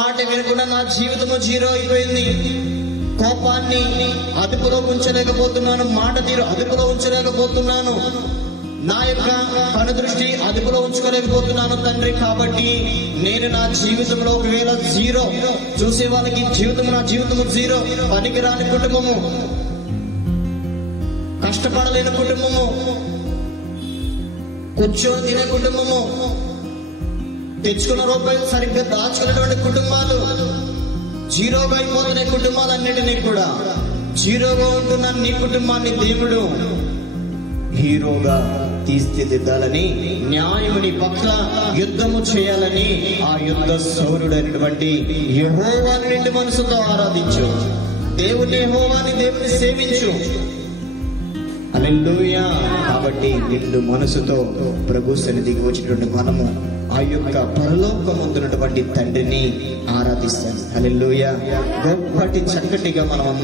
మాట వినకుండా నా జీవితము జీరో అయిపోయింది. కోపాన్ని అదుపులో ఉంచలేకపోతున్నాను, మాట తీరు అదుపులో ఉంచలేకపోతున్నాను, నా యొక్క కనుదృష్టి అదుపులో ఉంచుకోలేకపోతున్నాను తండ్రి. కాబట్టి నేను నా జీవితంలో ఒకవేళ జీరో, చూసే వాళ్ళకి నా జీవితము జీరో, పనికిరాని కుటుంబము, కష్టపడలేని కుటుంబము, కూర్చొని తినే కుటుంబము, తెచ్చుకున్న రూపాయలు సరిగ్గా దాచుకున్నటువంటి కుటుంబాలు, జీరోగా అయిపోతున్న కుటుంబాలన్నిటినీ కూడా జీరోగా ఉంటున్న నీ కుటుంబాన్ని దేవుడు హీరోగా తీర్చిదిద్దాలని, న్యాయముని పట్ల యుద్ధము చేయాలని ఆ యుద్ధ సౌరుడైనటువంటి యెహోవాని నిండు మనసుతో ఆరాధించు. దేవుని యెహోవాని, దేవుని సేవించు. హల్లెలూయా. కాబట్టి నిండు మనసుతో ప్రభు సన్నిధికి వచ్చినటువంటి మనము ఆ యొక్క పరలోకమందున్నటువంటి తండ్రిని ఆరాధిస్తాం. హల్లెలూయా. గొప్పటి చక్కటిగా మనం